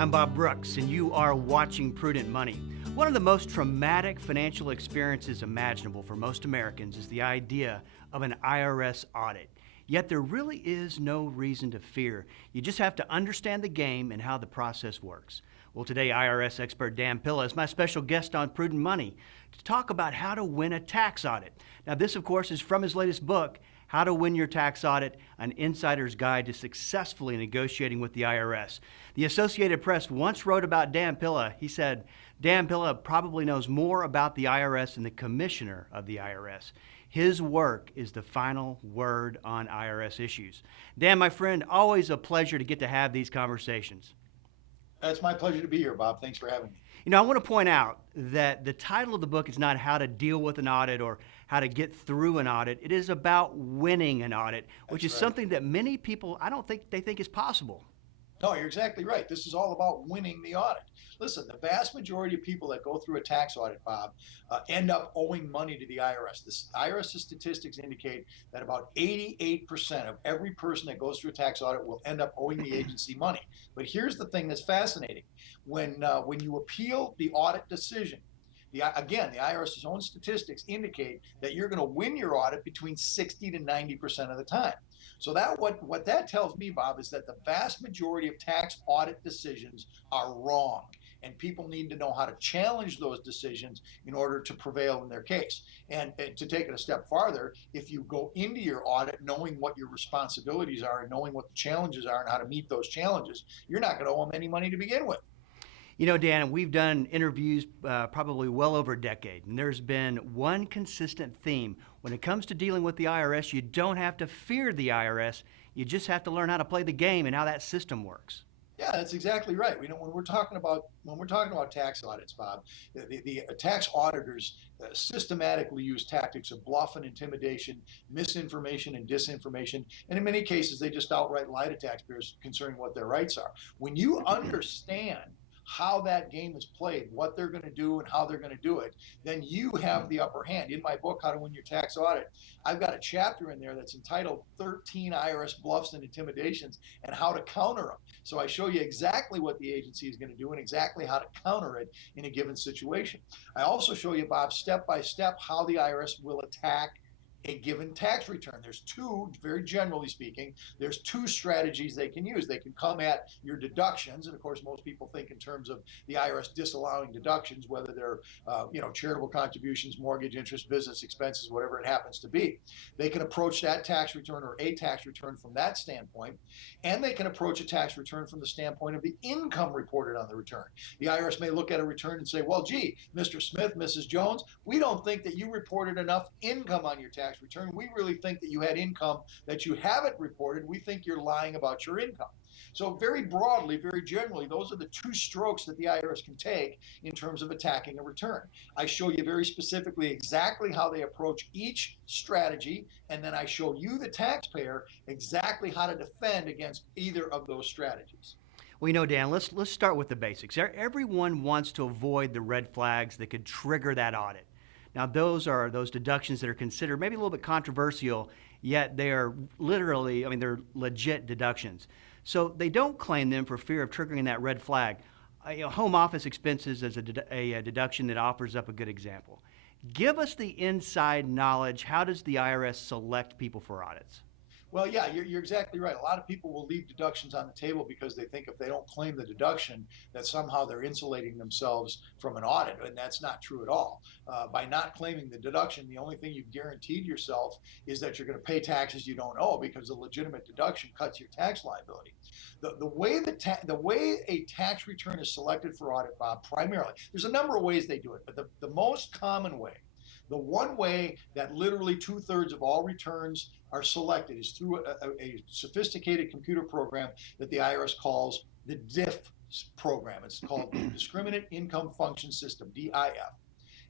I'm Bob Brooks, and you are watching Prudent Money. One of the most traumatic financial experiences imaginable for most Americans is the idea of an IRS audit. Yet there really is no reason to fear. You just have to understand the game and how the process works. Well, today, IRS expert Dan Pilla is my special guest on Prudent Money to talk about how to win a tax audit. Now, this, of course, is from his latest book, How to Win Your Tax Audit, an insider's guide to successfully negotiating with the IRS. The Associated Press once wrote about Dan Pilla. He said, Dan Pilla probably knows more about the IRS than the commissioner of the IRS. His work is the final word on IRS issues. Dan, my friend, always a pleasure to get to have these conversations. It's my pleasure to be here, Bob. Thanks for having me. You know, I want to point out that the title of the book is not how to deal with an audit or how to get through an audit. It is about winning an audit, which is something that many people, I don't think they think is possible. No, you're exactly right. This is all about winning the audit. Listen, the vast majority of people that go through a tax audit, Bob, end up owing money to the IRS. The IRS's statistics indicate that about 88% of every person that goes through a tax audit will end up owing the agency money. But here's the thing that's fascinating. When you appeal the audit decision, the IRS's own statistics indicate that you're going to win your audit between 60 to 90% of the time. So what that tells me, Bob, is that the vast majority of tax audit decisions are wrong, and people need to know how to challenge those decisions in order to prevail in their case. And to take it a step farther, if you go into your audit knowing what your responsibilities are and knowing what the challenges are and how to meet those challenges, you're not going to owe them any money to begin with. You know, Dan, we've done interviews probably well over a decade, and there's been one consistent theme. When it comes to dealing with the IRS, you don't have to fear the IRS. You just have to learn how to play the game and how that system works. Yeah, that's exactly right. You know, when we're talking about tax audits, Bob, the tax auditors systematically use tactics of bluff and intimidation, misinformation and disinformation, and in many cases, they just outright lie to taxpayers concerning what their rights are. When you understand how that game is played, what they're going to do and how they're going to do it, then you have the upper hand. In my book, How to Win Your Tax Audit, I've got a chapter in there that's entitled 13 IRS Bluffs and Intimidations and How to Counter them. So I show you exactly what the agency is going to do and exactly how to counter it in a given situation. I also show you, Bob, step by step how the IRS will attack a given tax return. There's two, very generally speaking, there's two strategies they can use. They can come at your deductions, and of course most people think in terms of the IRS disallowing deductions, whether they're charitable contributions, mortgage, interest, business expenses, whatever it happens to be. They can approach that tax return or a tax return from that standpoint, and they can approach a tax return from the standpoint of the income reported on the return. The IRS may look at a return and say, well, gee, Mr. Smith, Mrs. Jones, we don't think that you reported enough income on your tax return. We really think that you had income that you haven't reported. We think you're lying about your income. So very broadly, very generally, those are the two strokes that the IRS can take in terms of attacking a return. I show you very specifically exactly how they approach each strategy, and then I show you, the taxpayer, exactly how to defend against either of those strategies. Well, you know, Dan, let's start with the basics. Everyone wants to avoid the red flags that could trigger that audit. Now, those are those deductions that are considered maybe a little bit controversial, yet they are literally, they're legit deductions. So they don't claim them for fear of triggering that red flag. Home office expenses is a deduction that offers up a good example. Give us the inside knowledge. How does the IRS select people for audits? Well, yeah, you're exactly right. A lot of people will leave deductions on the table because they think if they don't claim the deduction, that somehow they're insulating themselves from an audit, and that's not true at all. By not claiming the deduction, the only thing you've guaranteed yourself is that you're going to pay taxes you don't owe, because a legitimate deduction cuts your tax liability. The way a tax return is selected for audit, Bob, primarily, there's a number of ways they do it, but the most common way, the one way that literally 2/3 of all returns are selected, is through a sophisticated computer program that the IRS calls the DIF program. It's called the Discriminant Income Function System, DIF.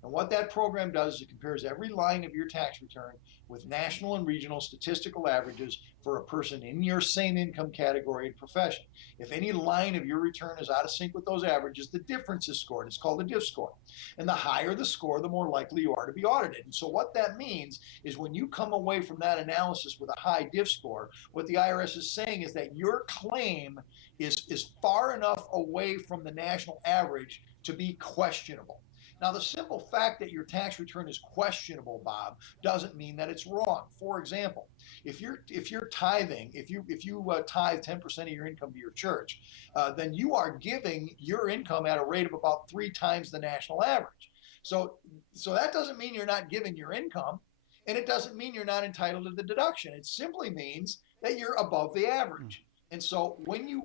And what that program does is it compares every line of your tax return with national and regional statistical averages for a person in your same income category and profession. If any line of your return is out of sync with those averages, the difference is scored. It's called a diff score. And the higher the score, the more likely you are to be audited. And so what that means is when you come away from that analysis with a high diff score, what the IRS is saying is that your claim is far enough away from the national average to be questionable. Now, the simple fact that your tax return is questionable, Bob, doesn't mean that it's wrong. For example, if you're tithing, if you tithe 10% of your income to your church, then you are giving your income at a rate of about 3 times the national average. So that doesn't mean you're not giving your income, and it doesn't mean you're not entitled to the deduction. It simply means that you're above the average. And so when you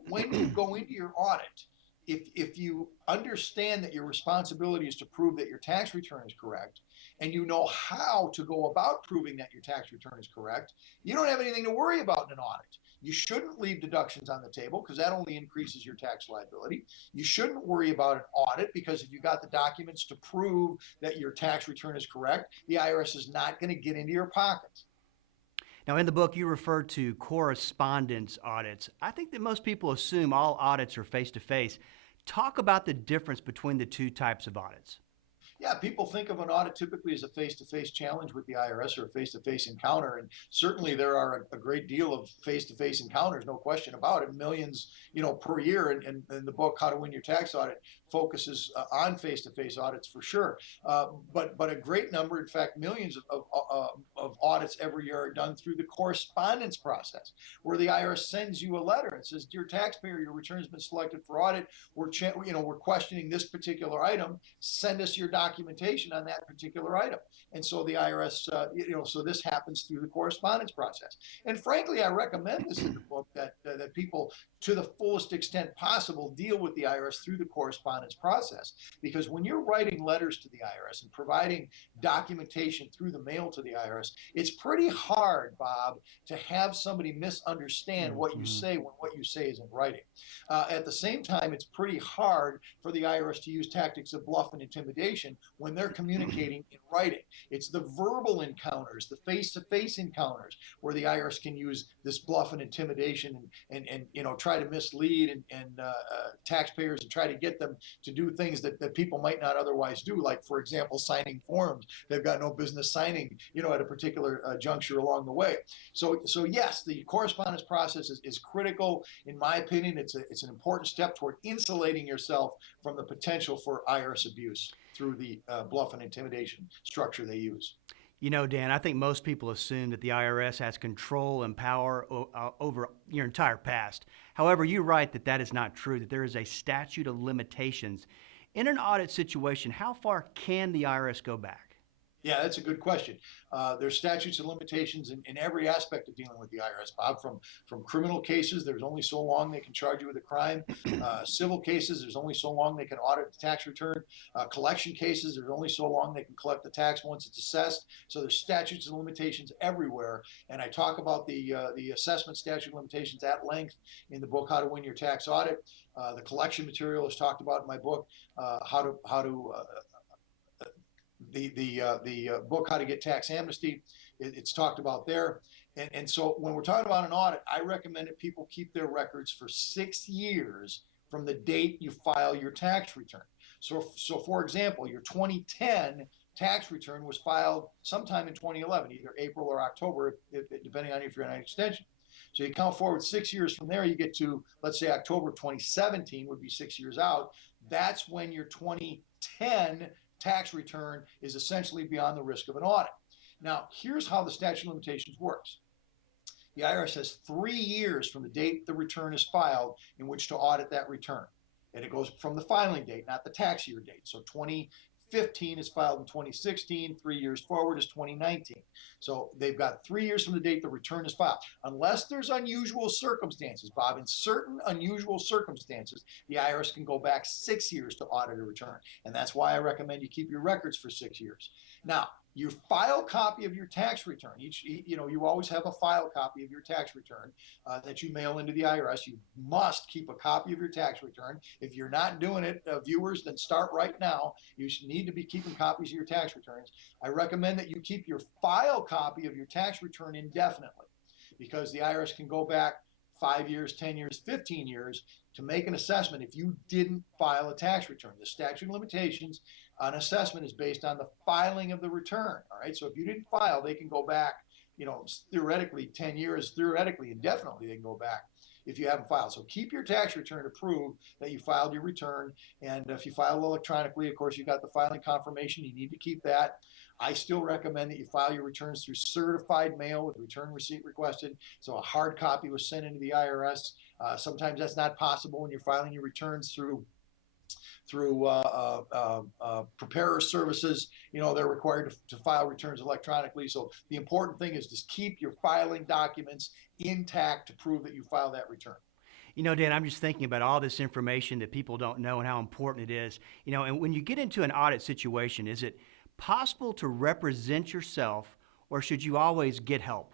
go into your audit, if you understand that your responsibility is to prove that your tax return is correct, and you know how to go about proving that your tax return is correct, you don't have anything to worry about in an audit. You shouldn't leave deductions on the table because that only increases your tax liability. You shouldn't worry about an audit because if you got the documents to prove that your tax return is correct, the IRS is not going to get into your pocket. Now, in the book, you refer to correspondence audits. I think that most people assume all audits are face-to-face. Talk about the difference between the two types of audits. Yeah, people think of an audit typically as a face-to-face challenge with the IRS or a face-to-face encounter, and certainly there are a great deal of face-to-face encounters, no question about it, millions, per year. And the book, How to Win Your Tax Audit, focuses on face-to-face audits for sure. But a great number, in fact, millions of audits every year are done through the correspondence process, where the IRS sends you a letter and says, "Dear taxpayer, your return has been selected for audit. We're questioning this particular item. Send us your documentation on that particular item." And so the IRS, so this happens through the correspondence process. And frankly, I recommend this in the book that people, to the fullest extent possible, deal with the IRS through the correspondence process. Because when you're writing letters to the IRS and providing documentation through the mail to the IRS, it's pretty hard, Bob, to have somebody misunderstand what you say when what you say is in writing. At the same time, it's pretty hard for the IRS to use tactics of bluff and intimidation when they're communicating in writing. It's the verbal encounters, the face-to-face encounters, where the IRS can use this bluff and intimidation and try to mislead and taxpayers and try to get them to do things that people might not otherwise do, like, for example, signing forms they've got no business signing, at a particular juncture along the way. So yes, the correspondence process is critical. In my opinion, it's an important step toward insulating yourself from the potential for IRS abuse through the bluff and intimidation structure they use. Dan, I think most people assume that the IRS has control and power over your entire past. However, you write that that is not true, that there is a statute of limitations. In an audit situation, how far can the IRS go back? Yeah, that's a good question. There's statutes and limitations in every aspect of dealing with the IRS, Bob. From criminal cases, there's only so long they can charge you with a crime. Civil cases, there's only so long they can audit the tax return. Collection cases, there's only so long they can collect the tax once it's assessed. So there's statutes and limitations everywhere. And I talk about the assessment statute of limitations at length in the book, How to Win Your Tax Audit. The collection material is talked about in my book, the book, How to Get Tax Amnesty. It's talked about there. And so when we're talking about an audit, I recommend that people keep their records for 6 years from the date you file your tax return. So for example, your 2010 tax return was filed sometime in 2011, either April or October, depending on if you're on an extension. So you count forward 6 years from there, you get to, let's say, October 2017 would be 6 years out. That's when your 2010 tax return is essentially beyond the risk of an audit. Now, here's how the statute of limitations works. The IRS has 3 years from the date the return is filed in which to audit that return. And it goes from the filing date, not the tax year date. So 2015 is filed in 2016, 3 years forward is 2019. So they've got 3 years from the date the return is filed. Unless there's unusual circumstances, Bob, in certain unusual circumstances, the IRS can go back 6 years to audit a return. And that's why I recommend you keep your records for 6 years. Now, your file copy of your tax return. You always have a file copy of your tax return that you mail into the IRS. You must keep a copy of your tax return. If you're not doing it, viewers, then start right now. You need to be keeping copies of your tax returns. I recommend that you keep your file copy of your tax return indefinitely, because the IRS can go back 5 years, 10 years, 15 years to make an assessment if you didn't file a tax return. The statute of limitations on assessment is based on the filing of the return. All right. So if you didn't file, they can go back, theoretically 10 years, theoretically indefinitely, they can go back if you haven't filed. So keep your tax return to prove that you filed your return. And if you file electronically, of course, you got the filing confirmation. You need to keep that. I still recommend that you file your returns through certified mail with return receipt requested. So a hard copy was sent into the IRS. Sometimes that's not possible when you're filing your returns through preparer services. They're required to file returns electronically. So the important thing is just keep your filing documents intact to prove that you filed that return. Dan, I'm just thinking about all this information that people don't know and how important it is. And when you get into an audit situation, is it possible to represent yourself, or should you always get help?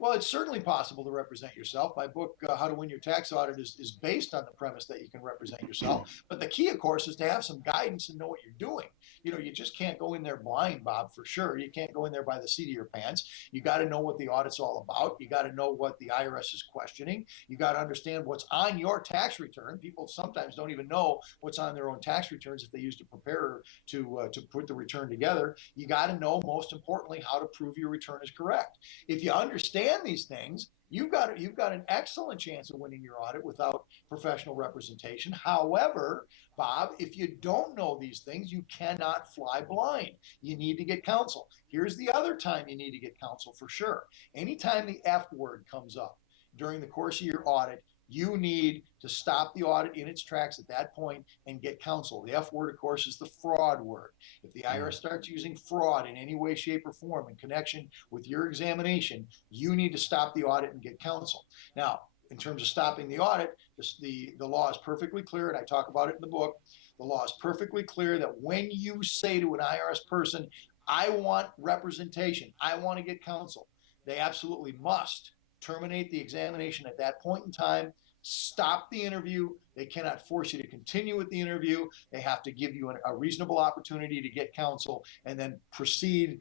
Well, it's certainly possible to represent yourself. My book, How to Win Your Tax Audit, is based on the premise that you can represent yourself. But the key, of course, is to have some guidance and know what you're doing. You just can't go in there blind, Bob, for sure. You can't go in there by the seat of your pants. You got to know what the audit's all about. You got to know what the IRS is questioning. You got to understand what's on your tax return. People sometimes don't even know what's on their own tax returns if they used a preparer to put the return together. You got to know, most importantly, how to prove your return is correct. If you understand these things, you've got an excellent chance of winning your audit without professional representation. However, Bob, if you don't know these things, you cannot fly blind. You need to get counsel. Here's the other time you need to get counsel for sure. Anytime the F word comes up during the course of your audit, you need to stop the audit in its tracks at that point and get counsel. The F word, of course, is the fraud word. If the IRS starts using fraud in any way, shape, or form in connection with your examination, you need to stop the audit and get counsel. Now, in terms of stopping the audit, the law is perfectly clear, and I talk about it in the book. The law is perfectly clear that when you say to an IRS person, I want representation, I want to get counsel, they absolutely must terminate the examination at that point in time, stop the interview. They cannot force you to continue with the interview. They have to give you a reasonable opportunity to get counsel, and then proceed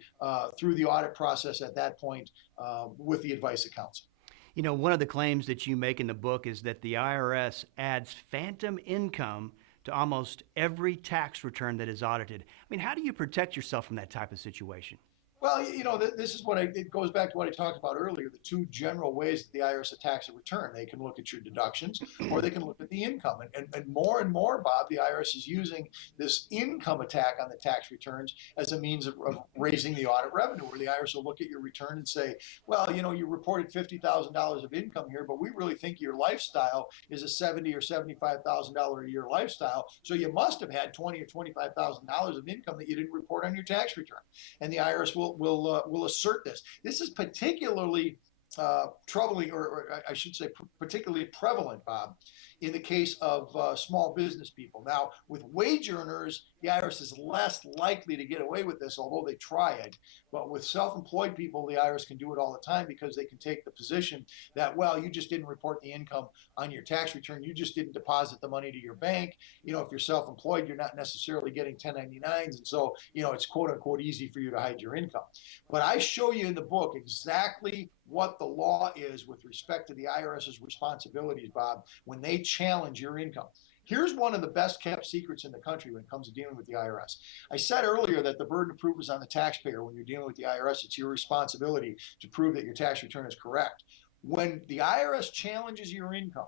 through the audit process at that point with the advice of counsel. One of the claims that you make in the book is that the IRS adds phantom income to almost every tax return that is audited. I mean, how do you protect yourself from that type of situation? Well, this is it goes back to what I talked about earlier, the two general ways that the IRS attacks a return. They can look at your deductions, or they can look at the income. And more, Bob, the IRS is using this income attack on the tax returns as a means of raising the audit revenue, where the IRS will look at your return and say, well, you reported $50,000 of income here, but we really think your lifestyle is a $70,000 or $75,000 a year lifestyle. So you must have had $20,000 or $25,000 of income that you didn't report on your tax return. And the IRS will assert this. This is particularly troubling, or I should say particularly prevalent, Bob, in the case of small business people. Now, with wage earners, the IRS is less likely to get away with this, although they try it. But with self-employed people, the IRS can do it all the time, because they can take the position that, well, you just didn't report the income on your tax return. You just didn't deposit the money to your bank. If you're self-employed, you're not necessarily getting 1099s. And so, it's quote unquote easy for you to hide your income. But I show you in the book exactly what the law is with respect to the IRS's responsibilities, Bob, when they challenge your income. Here's one of the best kept secrets in the country when it comes to dealing with the IRS. I said earlier that the burden of proof is on the taxpayer. When you're dealing with the IRS, it's your responsibility to prove that your tax return is correct. When the IRS challenges your income,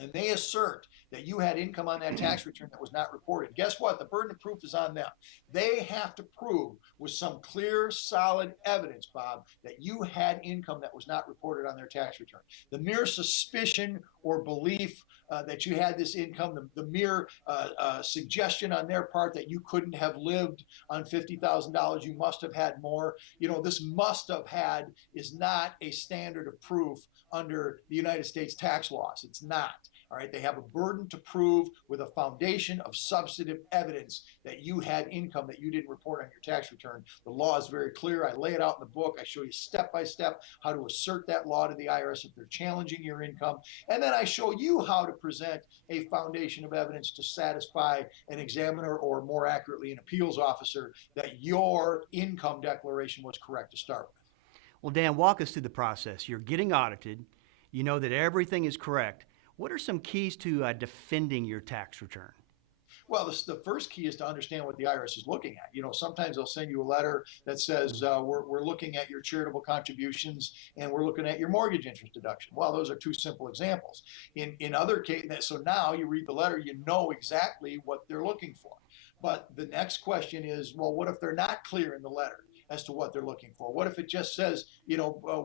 and they assert that you had income on that tax return that was not reported, guess what? The burden of proof is on them. They have to prove with some clear, solid evidence, Bob, that you had income that was not reported on their tax return. The mere suspicion or belief that you had this income, the mere suggestion on their part that you couldn't have lived on $50,000, you must have had more. This must have had is not a standard of proof under the United States tax laws. It's not. All right, they have a burden to prove with a foundation of substantive evidence that you had income that you didn't report on your tax return. The law is very clear. I lay it out in the book. I show you step by step how to assert that law to the IRS if they're challenging your income. And then I show you how to present a foundation of evidence to satisfy an examiner, or more accurately, an appeals officer, that your income declaration was correct to start with. Well, Dan, walk us through the process. You're getting audited. You know that everything is correct. What are some keys to defending your tax return? Well, the first key is to understand what the IRS is looking at. Sometimes they'll send you a letter that says, we're looking at your charitable contributions and we're looking at your mortgage interest deduction. Well, those are two simple examples. In other cases, so now you read the letter, you know exactly what they're looking for. But the next question is, well, what if they're not clear in the letter as to what they're looking for? What if it just says,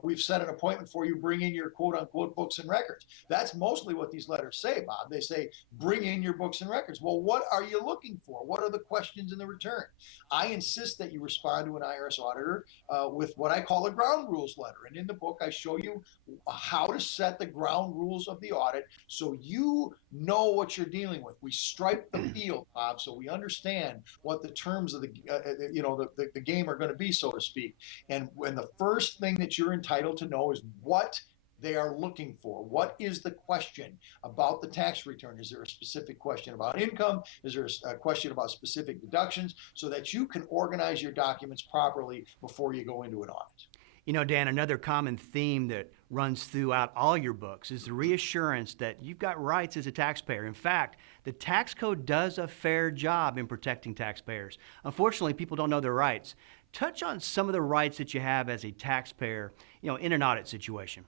we've set an appointment for you, bring in your quote unquote books and records? That's mostly what these letters say, Bob. They say, bring in your books and records. Well, what are you looking for? What are the questions in the return? I insist that you respond to an IRS auditor with what I call a ground rules letter. And in the book, I show you how to set the ground rules of the audit so you know what you're dealing with. We stripe the field, Bob, so we understand what the terms of the game are going to be, so to speak. And when the first thing that you're entitled to know is what they are looking for. What is the question about the tax return? Is there a specific question about income? Is there a question about specific deductions, so that you can organize your documents properly before you go into an audit? Dan, another common theme that runs throughout all your books is the reassurance that you've got rights as a taxpayer. In fact, the tax code does a fair job in protecting taxpayers. Unfortunately, people don't know their rights. Touch on some of the rights that you have as a taxpayer, in an audit situation.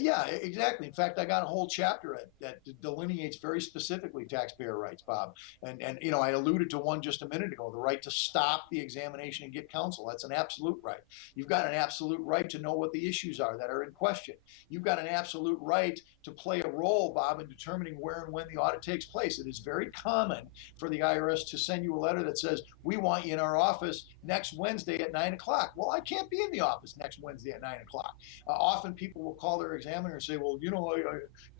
Yeah, exactly. In fact, I got a whole chapter that delineates very specifically taxpayer rights, Bob. And I alluded to one just a minute ago, the right to stop the examination and get counsel. That's an absolute right. You've got an absolute right to know what the issues are that are in question. You've got an absolute right to play a role, Bob, in determining where and when the audit takes place. It is very common for the IRS to send you a letter that says, we want you in our office next Wednesday at 9 o'clock. Well, I can't be in the office next Wednesday at 9 o'clock. Often people will call their examiner and say, well,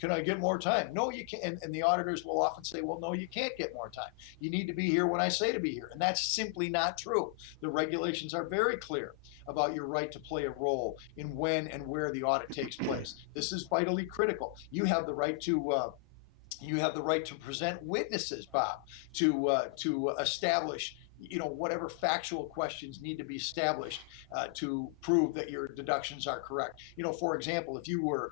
can I get more time? No, you can't. And the auditors will often say, well, no, you can't get more time. You need to be here when I say to be here. And that's simply not true. The regulations are very clear about your right to play a role in when and where the audit takes place. This is vitally critical. You have the right to present witnesses, Bob, to establish whatever factual questions need to be established to prove that your deductions are correct. For example, if you were,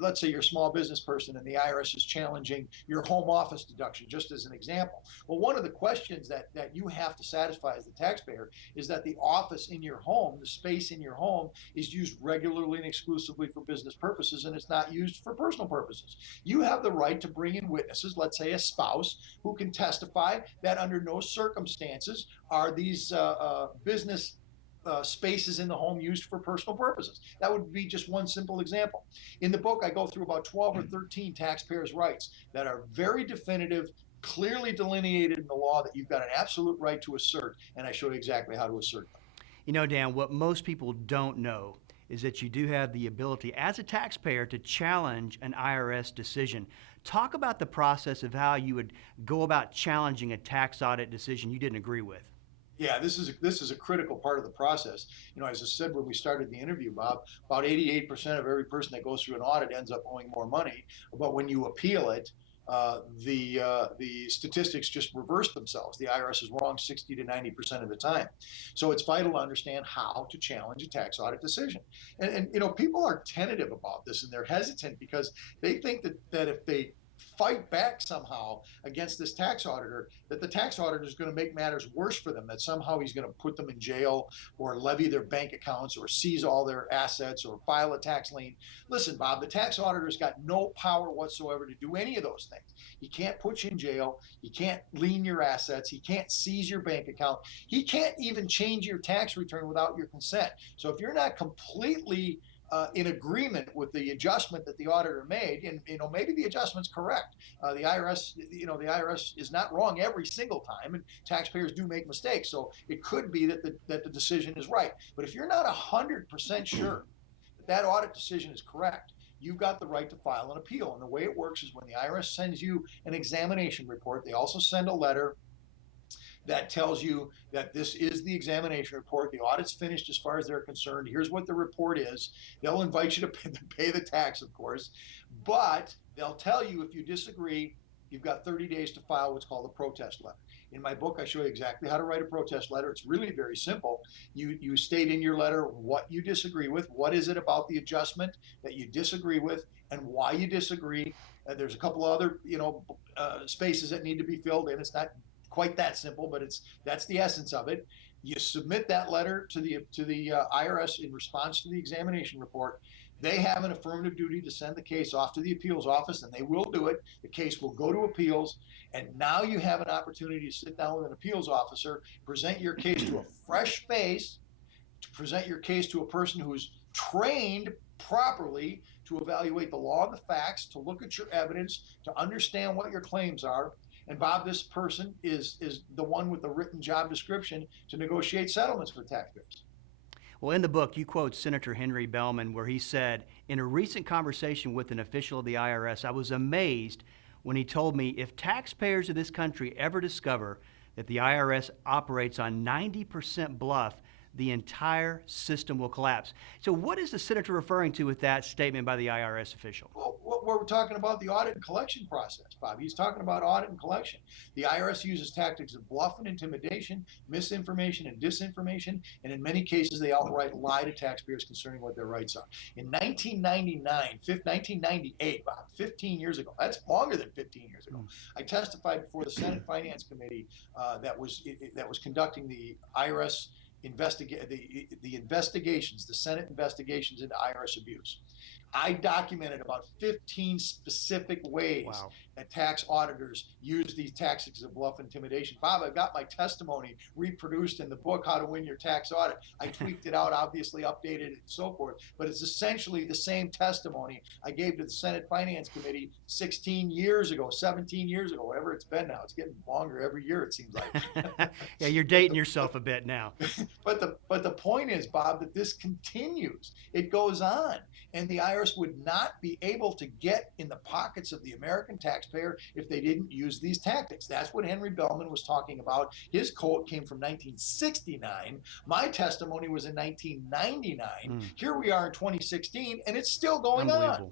let's say you're a small business person and the IRS is challenging your home office deduction, just as an example. Well, one of the questions that you have to satisfy as the taxpayer is that the office in your home, the space in your home, is used regularly and exclusively for business purposes, and it's not used for personal purposes. You have the right to bring in witnesses, let's say a spouse, who can testify that under no circumstances are these business spaces in the home used for personal purposes. That would be just one simple example. In the book, I go through about 12 or 13 taxpayers' rights that are very definitive, clearly delineated in the law, that you've got an absolute right to assert, and I show you exactly how to assert them. Dan, what most people don't know is that you do have the ability as a taxpayer to challenge an IRS decision. Talk about the process of how you would go about challenging a tax audit decision you didn't agree with. Yeah, this is a critical part of the process. As I said when we started the interview, Bob, about 88% of every person that goes through an audit ends up owing more money. But when you appeal it, the statistics just reverse themselves. The IRS is wrong 60 to 90% of the time. So it's vital to understand how to challenge a tax audit decision. And people are tentative about this, and they're hesitant because they think that if they fight back somehow against this tax auditor, that the tax auditor is going to make matters worse for them, that somehow he's going to put them in jail or levy their bank accounts or seize all their assets or file a tax lien. Listen, Bob, the tax auditor's got no power whatsoever to do any of those things. He can't put you in jail. He can't lien your assets. He can't seize your bank account. He can't even change your tax return without your consent. So if you're not completely in agreement with the adjustment that the auditor made, and maybe the adjustment's correct. The IRS is not wrong every single time, and taxpayers do make mistakes. So it could be that the decision is right. But if you're not 100% sure that audit decision is correct, you've got the right to file an appeal. And the way it works is when the IRS sends you an examination report, they also send a letter that tells you that this is the examination report. The audit's finished as far as they're concerned. Here's what the report is. They'll invite you to pay the tax, of course, but they'll tell you if you disagree, you've got 30 days to file what's called a protest letter. In my book, I show you exactly how to write a protest letter. It's really very simple. You state in your letter what you disagree with, what is it about the adjustment that you disagree with, and why you disagree. There's a couple other spaces that need to be filled in. It's not quite that simple, but that's the essence of it. You submit that letter to the IRS in response to the examination report. They have an affirmative duty to send the case off to the appeals office, and they will do it. The case will go to appeals, and now you have an opportunity to sit down with an appeals officer, present your case to a fresh face, to present your case to a person who's trained properly to evaluate the law and the facts, to look at your evidence, to understand what your claims are. And Bob, this person is the one with the written job description to negotiate settlements for taxpayers. Well, in the book, you quote Senator Henry Bellman, where he said, in a recent conversation with an official of the IRS, I was amazed when he told me if taxpayers of this country ever discover that the IRS operates on 90% bluff, the entire system will collapse. So what is the senator referring to with that statement by the IRS official? Well, we're talking about the audit and collection process, Bob. He's talking about audit and collection. The IRS uses tactics of bluff and intimidation, misinformation and disinformation, and in many cases, they outright lie to taxpayers concerning what their rights are. In 1998, Bob, 15 years ago, that's longer than 15 years ago, I testified before the Senate Finance Committee that was conducting the IRS the investigations, the Senate investigations into IRS abuse. I documented about 15 specific ways that tax auditors use these tactics of bluff intimidation. Bob, I've got my testimony reproduced in the book, How to Win Your Tax Audit. I tweaked it out, obviously updated it and so forth, but it's essentially the same testimony I gave to the Senate Finance Committee 16 years ago, 17 years ago, whatever it's been now. It's getting longer every year, it seems like. Yeah, you're dating yourself a bit now. But the point is, Bob, that this continues. It goes on. And the IRS would not be able to get in the pockets of the American taxpayer if they didn't use these tactics. That's what Henry Bellman was talking about. His quote came from 1969. My testimony was in 1999. Here we are in 2016, and it's still going on.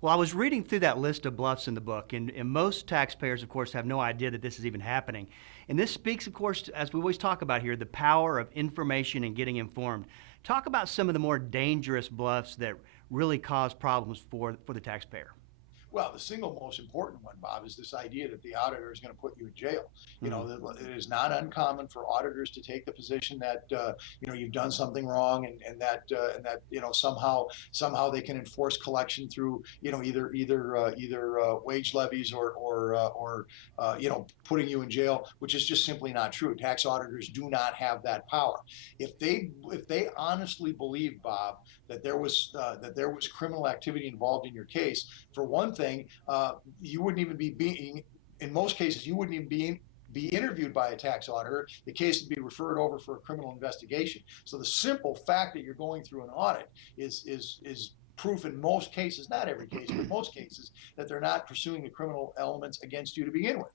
Well, I was reading through that list of bluffs in the book, and most taxpayers, of course, have no idea that this is even happening. And this speaks, of course, as we always talk about here, the power of information and getting informed. Talk about some of the more dangerous bluffs that really cause problems for the taxpayer. Well, the single most important one, Bob, is this idea that the auditor is going to put you in jail. You know, it is not uncommon for auditors to take the position that you've done something wrong, and that somehow they can enforce collection through either wage levies or putting you in jail, which is just simply not true. Tax auditors do not have that power. If they honestly believe, Bob, that there was criminal activity involved in your case, for one thing, you wouldn't even in most cases, you wouldn't even be interviewed by a tax auditor. The case would be referred over for a criminal investigation. So the simple fact that you're going through an audit is proof in most cases, not every case, but most cases, that they're not pursuing the criminal elements against you to begin with.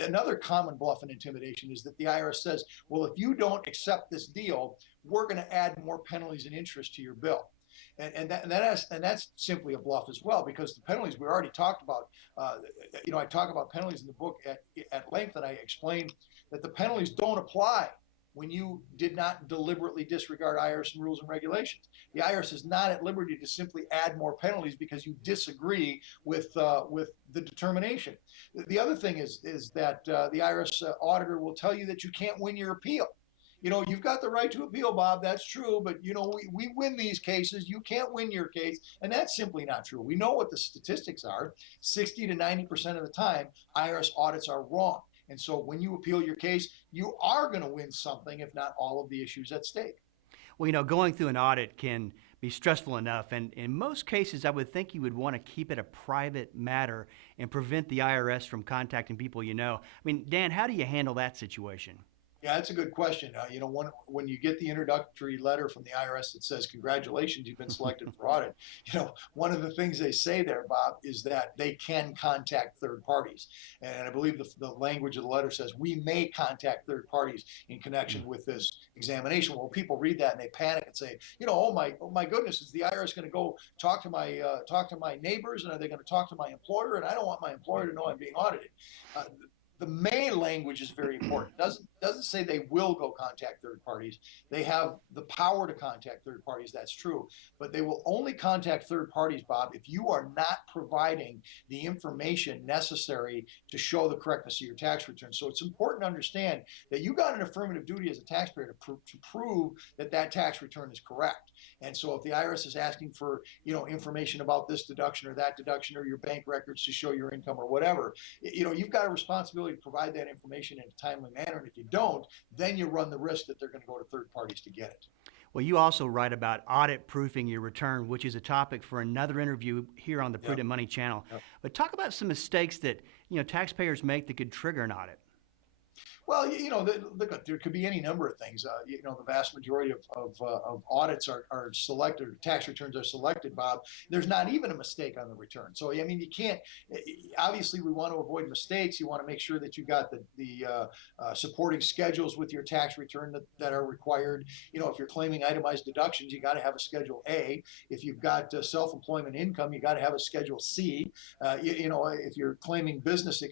Another common bluff and intimidation is that the IRS says, well, if you don't accept this deal, we're going to add more penalties and interest to your bill. And that's simply a bluff as well, because the penalties we already talked about. I talk about penalties in the book at length, and I explain that the penalties don't apply when you did not deliberately disregard IRS rules and regulations. The IRS is not at liberty to simply add more penalties because you disagree with the determination. The other thing is that the IRS auditor will tell you that you can't win your appeal. You've got the right to appeal, Bob, that's true, but we win these cases, you can't win your case, and that's simply not true. We know what the statistics are. 60 to 90% of the time, IRS audits are wrong. And so when you appeal your case, you are going to win something, if not all of the issues at stake. Well, going through an audit can be stressful enough, and in most cases, I would think you would want to keep it a private matter and prevent the IRS from contacting people you know. I mean, Dan, how do you handle that situation? Yeah, that's a good question. When you get the introductory letter from the IRS that says, congratulations, you've been selected for audit, one of the things they say there, Bob, is that they can contact third parties. And I believe the language of the letter says, we may contact third parties in connection with this examination. Well, people read that and they panic and say, oh my goodness, is the IRS going to go talk to my neighbors, and are they going to talk to my employer? And I don't want my employer to know I'm being audited. The may language is very important. Doesn't say they will go contact third parties. They have the power to contact third parties. That's true, but they will only contact third parties, Bob, if you are not providing the information necessary to show the correctness of your tax return. So it's important to understand that you got an affirmative duty as a taxpayer to prove that tax return is correct. And so if the IRS is asking for information about this deduction or that deduction, or your bank records to show your income or whatever, you've got a responsibility to provide that information in a timely manner. And if you don't, then you run the risk that they're going to go to third parties to get it. Well, you also write about audit proofing your return, which is a topic for another interview here on the Prudent Money channel. Yep. But talk about some mistakes that taxpayers make that could trigger an audit. Well, look, there could be any number of things. The vast majority of audits are selected, or tax returns are selected, Bob. There's not even a mistake on the return. So, I mean, you can't, obviously we want to avoid mistakes. You want to make sure that you got the supporting schedules with your tax return that are required. If you're claiming itemized deductions, you got to have a Schedule A. If you've got self-employment income, you got to have a Schedule C. If you're claiming business,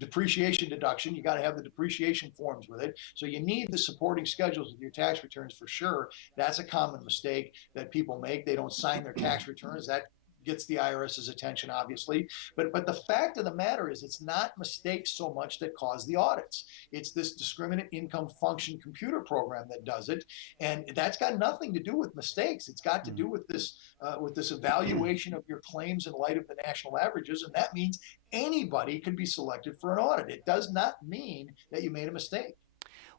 depreciation deduction, you got to have the depreciation forms with it. So you need the supporting schedules with your tax returns for sure. That's a common mistake that people make. They don't sign their tax returns. That gets the IRS's attention, obviously. But the fact of the matter is, it's not mistakes so much that cause the audits. It's this discriminate income function computer program that does it, and that's got nothing to do with mistakes. It's got to do with this evaluation of your claims in light of the national averages, and that means anybody can be selected for an audit. It does not mean that you made a mistake.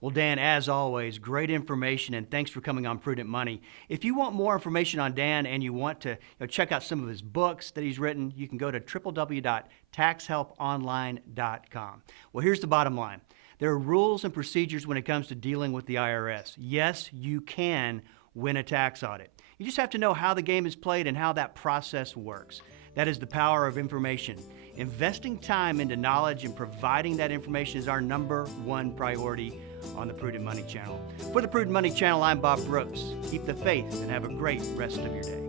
Well, Dan, as always, great information, and thanks for coming on Prudent Money. If you want more information on Dan and you want to check out some of his books that he's written, you can go to www.taxhelponline.com. Well, here's the bottom line. There are rules and procedures when it comes to dealing with the IRS. Yes, you can win a tax audit. You just have to know how the game is played and how that process works. That is the power of information. Investing time into knowledge and providing that information is our #1 priority on the Prudent Money channel. For the Prudent Money channel, I'm Bob Brooks. Keep the faith and have a great rest of your day.